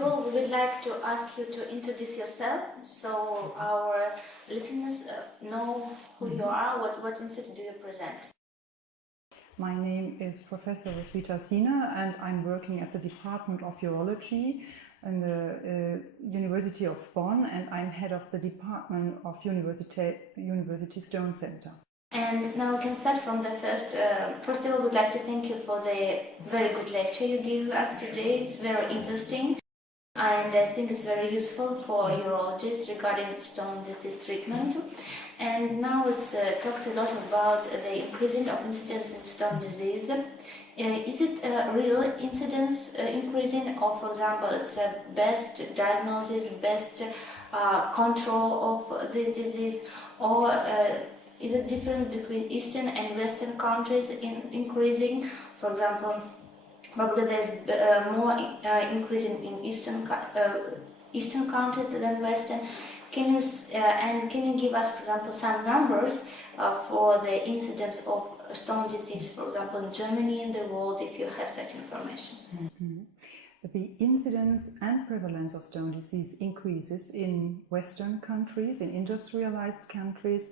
of all, we would like to ask you to introduce yourself so our listeners know who you are, what institute do you present. My name is Professor Ziener and I'm working at the Department of Urology in the University of Bonn, and I'm head of the Department of University Stone Center. And now we can start from the first. First of all, we'd like to thank you for the very good lecture you gave us today. It's very interesting and I think it's very useful for urologists regarding stone disease treatment. And now it's talked a lot about the increasing of incidence in stone disease. Is it a real incidence increasing, or for example, it's a best diagnosis, best control of this disease, or is it different between Eastern and Western countries in increasing? For example, probably there's more increasing in Eastern countries than Western. Can you give us, for example, some numbers for the incidence of stone disease, for example, in Germany and the world, if you have such information? Mm-hmm. The incidence and prevalence of stone disease increases in Western countries, in industrialized countries,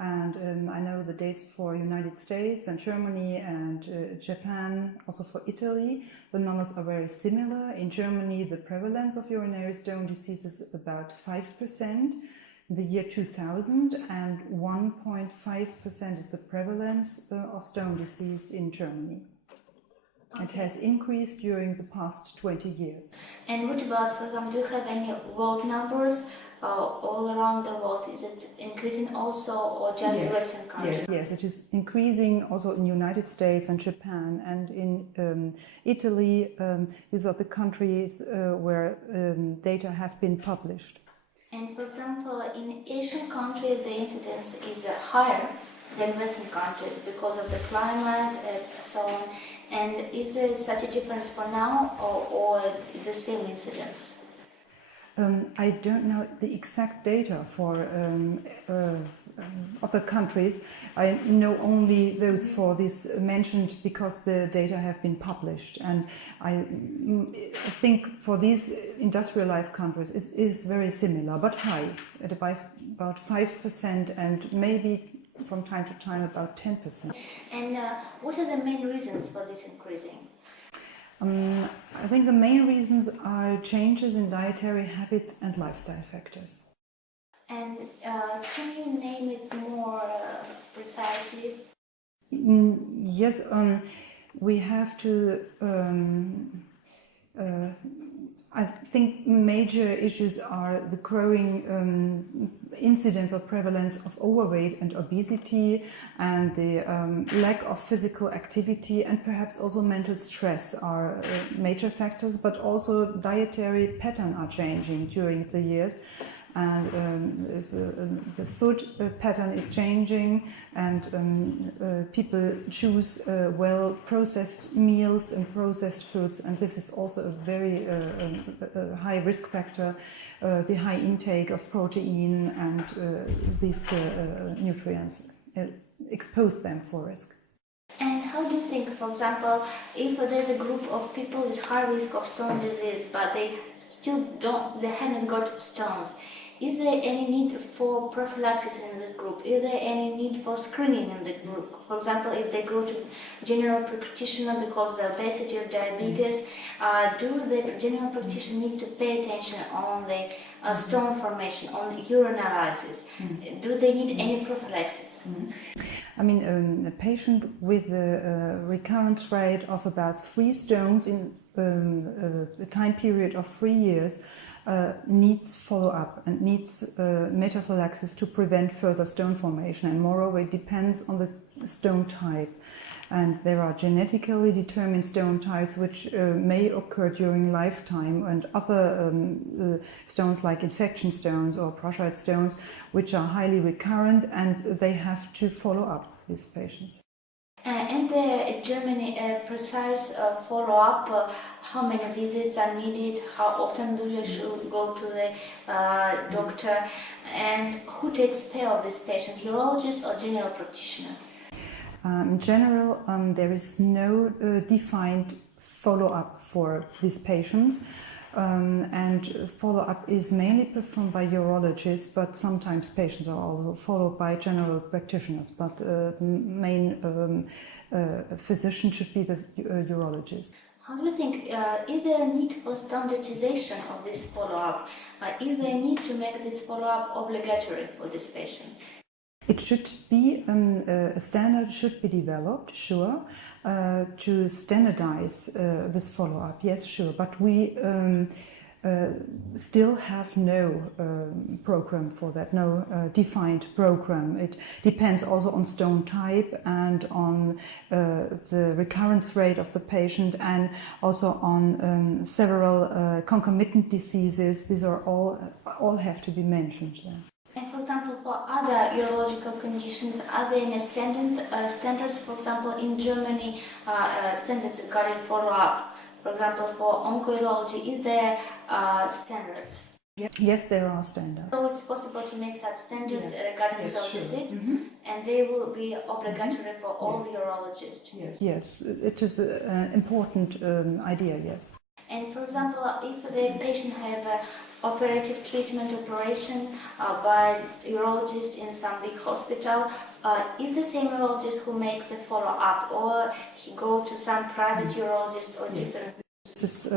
and I know the dates for United States and Germany and Japan, also for Italy. The numbers are very similar. In Germany, the prevalence of urinary stone disease is about 5% in the year 2000, and 1.5% is the prevalence of stone disease in Germany. Okay. It has increased during the past 20 years. And what about, for example, do you have any world numbers? All around the world, is it increasing also, or just Western countries? Yes, it is increasing also in United States and Japan and in Italy. These are the countries where data have been published. And for example, in Asian countries, the incidence is higher than Western countries because of the climate and so on. And is there such a difference for now, or the same incidence? I don't know the exact data for other countries. I know only those for this mentioned because the data have been published. And I think for these industrialized countries it is very similar, but high, at about 5% and maybe from time to time about 10%. And what are the main reasons for this increasing? I think the main reasons are changes in dietary habits and lifestyle factors. And can you name it more precisely? Yes, we have to. I think major issues are the growing incidence or prevalence of overweight and obesity, and the lack of physical activity, and perhaps also mental stress are major factors, but also dietary patterns are changing during the years. And the food pattern is changing, and people choose well processed meals and processed foods, and this is also a very high risk factor, the high intake of protein and these nutrients expose them for risk. And how do you think, for example, if there's a group of people with high risk of stone disease, but they haven't got stones, is there any need for prophylaxis in this group? Is there any need for screening in the group? For example, if they go to general practitioner because of the obesity or diabetes, do the general practitioner need to pay attention on the stone formation, on urinalysis? Do they need any prophylaxis? I mean, a patient with a recurrence rate of about 3 stones in a time period of 3 years needs follow-up and needs metaphylaxis to prevent further stone formation. And moreover, it depends on the stone type. And there are genetically determined stone types which may occur during lifetime, and other stones like infection stones or prostate stones which are highly recurrent, and they have to follow up these patients. And the Germany precise follow-up, how many visits are needed, how often do you should go to the doctor, and who takes care of this patient, urologist or general practitioner? In general, there is no defined follow-up for these patients. and follow-up is mainly performed by urologists, but sometimes patients are also followed by general practitioners, but the main physician should be the urologist. How do you think, is there a need for standardization of this follow-up? Is there a need to make this follow-up obligatory for these patients? It should be, a standard should be developed, sure, to standardize this follow-up, yes, sure, but we still have no program for that, no defined program. It depends also on stone type and on the recurrence rate of the patient, and also on several concomitant diseases. These are all have to be mentioned there. And for example, for other urological conditions, are there any standards, for example, in Germany, standards regarding follow-up? For example, for oncourology, is there standards? Yes, there are standards. So it's possible to make such standards regarding cell visit, and they will be obligatory for all urologists. Yes, it is an important idea, yes. And for example, if the patient have a operative treatment operation by urologist in some big hospital, is the same urologist who makes a follow-up, or he go to some private urologist or different? This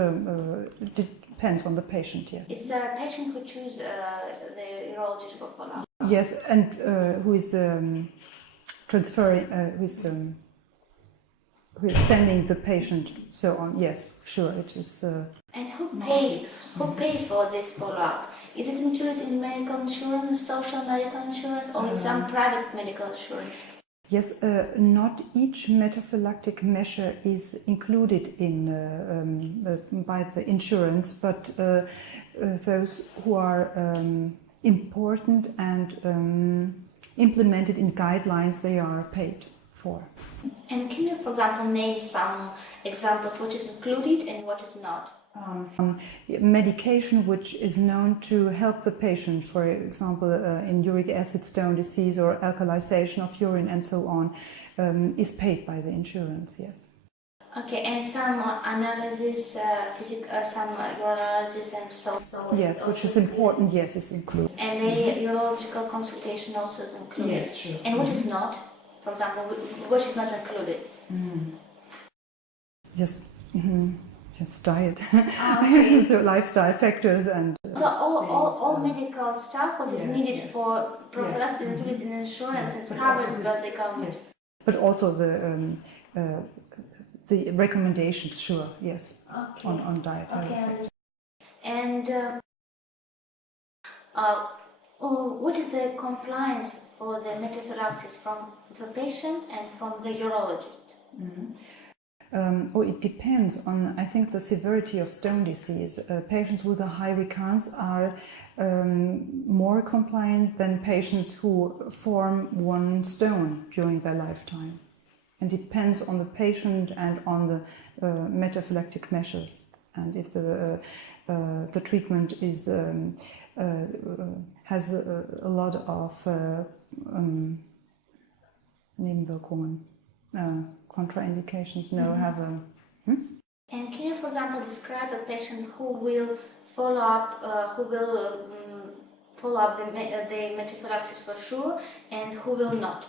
depends on the patient, yes. It's a patient who choose the urologist for follow-up. Yes, and who is transferring, who is sending the patient, so on. Yes, sure, it is. And who pays? Who pay for this follow-up? Is it included in medical insurance, social medical insurance, or in some private medical insurance? Yes, not each metaphylactic measure is included in by the insurance, but those who are important and implemented in guidelines, they are paid for. And can you, for example, name some examples what is included and what is not? Medication which is known to help the patient, for example, in uric acid stone disease or alkalization of urine and so on, is paid by the insurance, yes. Okay, and some analysis, some urologists and so on. Yes, which is important, yes, is included. And the urological consultation also is included? Yes, sure. And what is not? For example, what is not included? Yes. Just diet, Okay. so lifestyle factors and. So all medical stuff what is needed yes. for prophylaxis is included in insurance. It's covered by the government. Yes. But also the recommendations, sure, yes, Okay. on dietary Okay. factors. And what is the compliance for the metaphylaxis from the patient and from the urologist? It depends on, I think, the severity of stone disease. Patients with a high recurrence are more compliant than patients who form one stone during their lifetime. And depends on the patient and on the metaphylactic measures. And if the treatment is has a lot of Nebenwirkungen. Contraindications, have a... And can you, for example, describe a patient who will follow up, the metaphylaxis for sure, and who will not?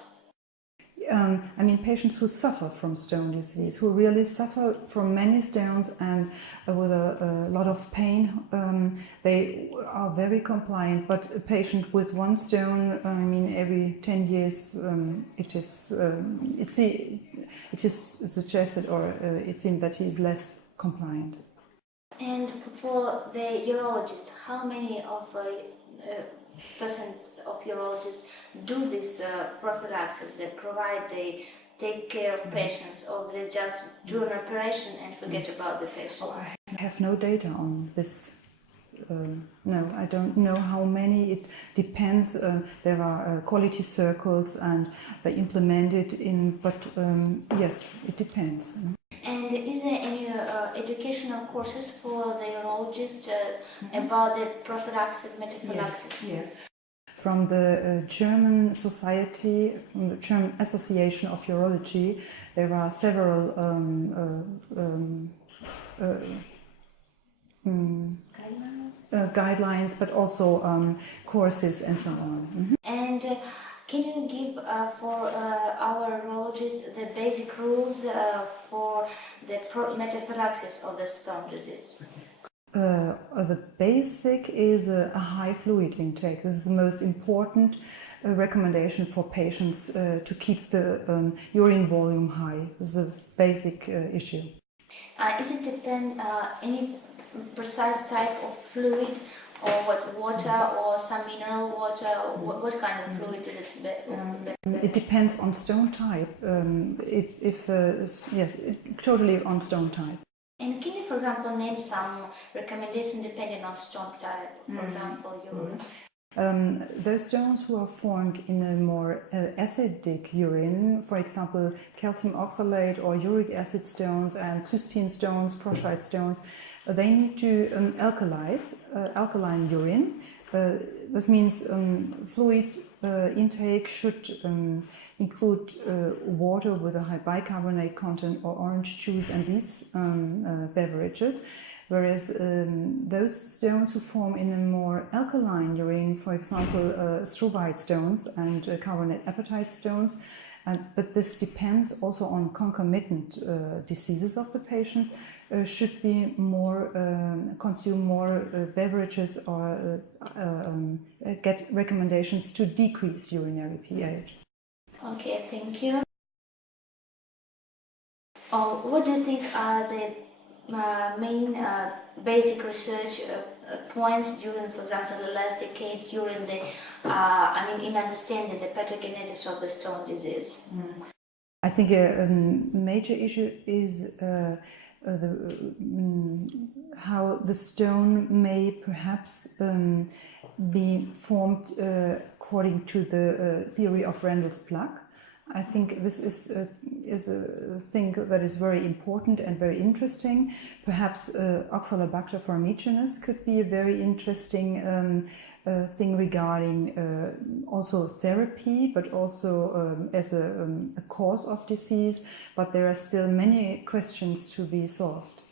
I mean, patients who suffer from stone disease, who really suffer from many stones and with a lot of pain, they are very compliant. But a patient with one stone, I mean, every 10 years, it is suggested, or it seems that he is less compliant. And for the urologist, how many of percent of urologists do this prophylaxis? They take care of patients, or they just do an operation and forget about the patient? I have no data on this. No, I don't know how many. It depends. There are quality circles and they implement it in, but yes, it depends. And is there any educational courses for the urologist about the prophylaxis and metaphylaxis? Yes. From the German Society, the German Association of Urology, there are several guidelines, but also courses and so on. And can you give for our urologists the basic rules for the metaphylaxis of the stone disease? The basic is a high fluid intake. This is the most important recommendation for patients to keep the urine volume high. This is a basic issue. Is it depend any precise type of fluid, or what water or some mineral water? What kind of fluid is it? It depends on stone type. Totally on stone type. And can you, for example, name some recommendation depending on stone type? For example, urine. Those stones who are formed in a more acidic urine, for example, calcium oxalate or uric acid stones and cysteine stones, prochyte stones, they need to alkalize alkaline urine. This means fluid intake should include water with a high bicarbonate content or orange juice and these beverages. Whereas those stones who form in a more alkaline urine, for example, struvite stones and carbonate apatite stones, but this depends also on concomitant diseases of the patient, should be more consume more beverages or get recommendations to decrease urinary pH. Okay, thank you. What do you think are the main basic research points during, for example, the last decade, during the, in understanding the pathogenesis of the stone disease? I think a major issue is how the stone may perhaps be formed according to the theory of Randall's plaque. I think this is a thing that is very important and very interesting. Perhaps Oxalobacter formigenes could be a very interesting thing regarding also therapy, but also as a cause of disease. But there are still many questions to be solved.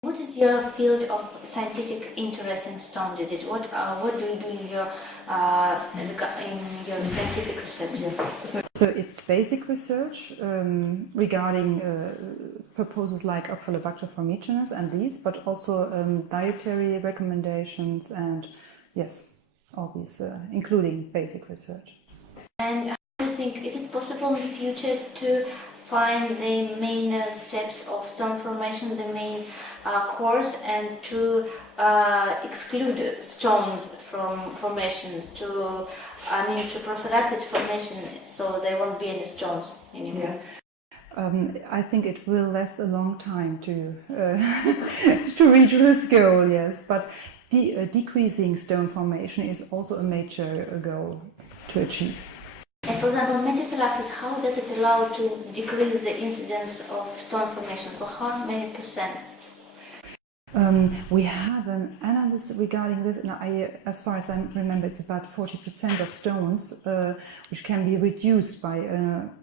What is your field of scientific interest in stone disease? What do you do in your scientific research? So it's basic research regarding proposals like Oxalobacter formigenes and these, but also dietary recommendations and yes, all these, including basic research. And how do you think, is it possible in the future to find the main steps of stone formation, the main course, and to exclude stones from formation, to prophylaxis formation, so there won't be any stones anymore? Yeah. I think it will last a long time to to reach this goal, yes. But decreasing stone formation is also a major goal to achieve. And for example, metaphylaxis, how does it allow to decrease the incidence of stone formation? For how many percent? We have an analysis regarding this, and as far as I remember, it's about 40% of stones which can be reduced by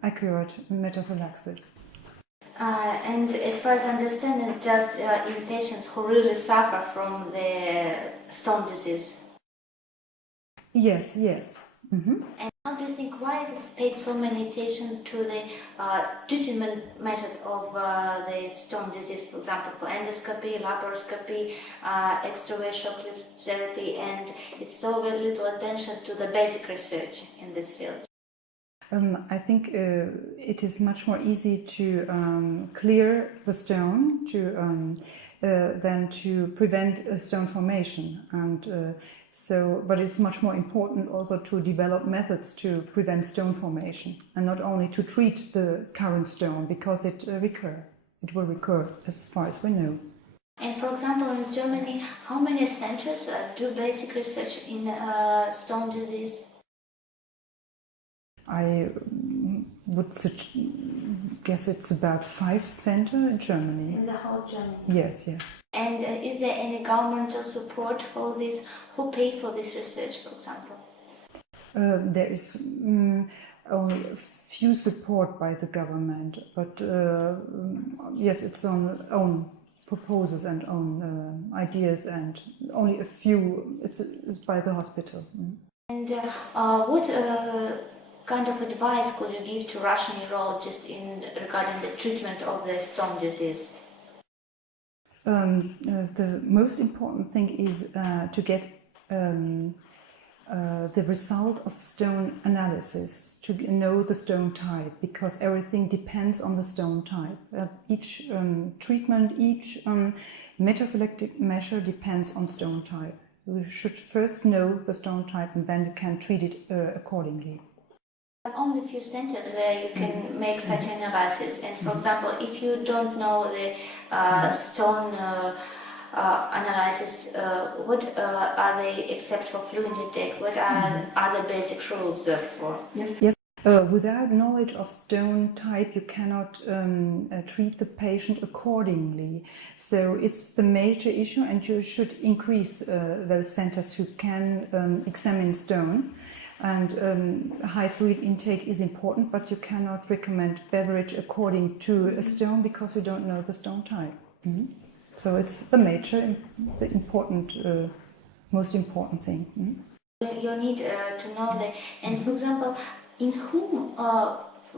accurate metaphylaxis. And as far as I understand it, just in patients who really suffer from the stone disease? Yes, yes. Mm-hmm. And how do you think, why is it paid so many attention to the treatment method of the stone disease, for example, for endoscopy, laparoscopy, extravascular shock lift therapy, and it's so very little attention to the basic research in this field? I think it is much more easy to clear the stone than to prevent a stone formation, and but it's much more important also to develop methods to prevent stone formation, and not only to treat the current stone, because it will recur as far as we know. And for example, in Germany, how many centers do basic research in stone disease? I would guess it's about 5 centers in Germany. In the whole Germany? Yes, yes. And is there any governmental support for this? Who pays for this research, for example? There is only a few support by the government, but yes, it's on own proposals and own ideas, and only a few, it's by the hospital. And what kind of advice could you give to Russian urologists regarding the treatment of the stone disease? The most important thing is to get the result of stone analysis, to know the stone type, because everything depends on the stone type. Each treatment, each metaphylactic measure depends on stone type. We should first know the stone type, and then you can treat it accordingly. Only a few centers where you can make such analysis, and for example, if you don't know the stone analysis, what are they except for fluid intake? What are other basic rules for? Yes. Without knowledge of stone type, you cannot treat the patient accordingly. So it's the major issue, and you should increase those centers who can examine stone. And high fluid intake is important, but you cannot recommend beverage according to a stone because you don't know the stone type. So it's the major, the important, most important thing. You need to know that, and for example, in whom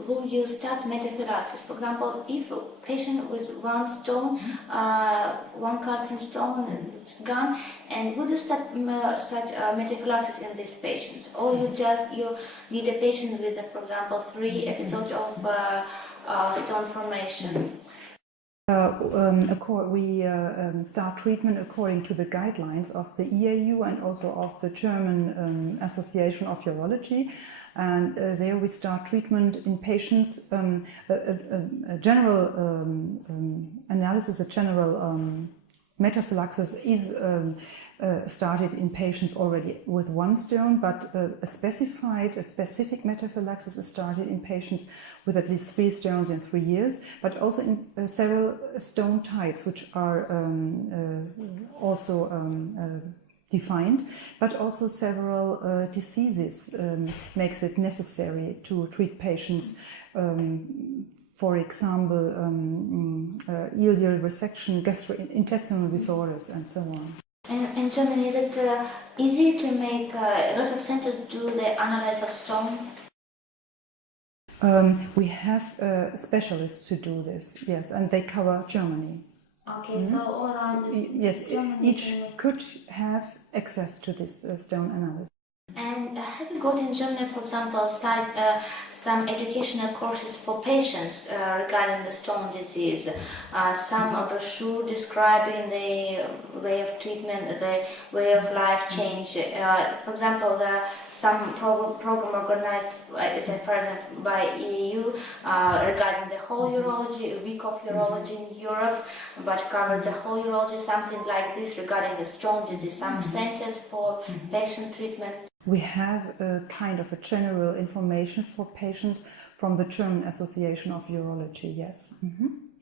will you start metaphylaxis? For example, if a patient with one stone, one calcium stone, it's gone, and would you start metaphylaxis in this patient, or you need a patient with, for example, 3 episodes of stone formation? We start treatment according to the guidelines of the EAU and also of the German Association of Urology, and there we start treatment in patients. A general analysis, a general metaphylaxis is started in patients already with 1 stone, but a specific metaphylaxis is started in patients with at least 3 stones in 3 years, but also in several stone types, which are also defined, but also several diseases makes it necessary to treat patients. For example, ileal resection, gastrointestinal disorders, and so on. And in Germany, is it easy to make a lot of centers do the analysis of stone? We have specialists to do this, yes, and they cover Germany. Okay, so all around yes, Germany, each could have access to this stone analysis. And have you got in Germany, for example, some educational courses for patients regarding the stone disease? Some brochure describing the way of treatment, the way of life change. For example, there are some program organized, as I present, by EU regarding the whole urology, a week of urology in Europe, but cover the whole urology, something like this regarding the stone disease. Some centers for patient treatment. We have a kind of a general information for patients from the German Association of Urology, yes.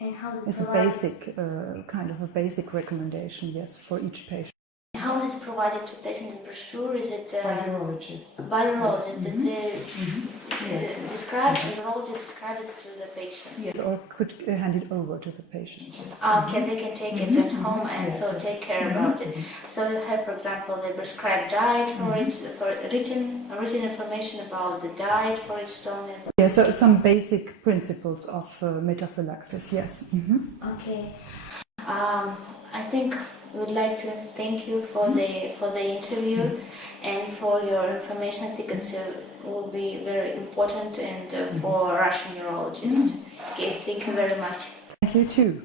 And how is it it's a basic, kind of a basic recommendation, yes, for each patient. How is it provided to patients? The brochure, is it by urologists? By urologists, describe it to the patient. Yes, or could hand it over to the patient. Okay, they can take it at home and so take care about it. So you have, for example, the prescribed diet for it, for written information about the diet for each stone. Yes, so some basic principles of metaphylaxis. Yes. Okay. I think we would like to thank you for the interview and for your information. I think it will be very important and for Russian urologists. Okay, thank you very much. Thank you too.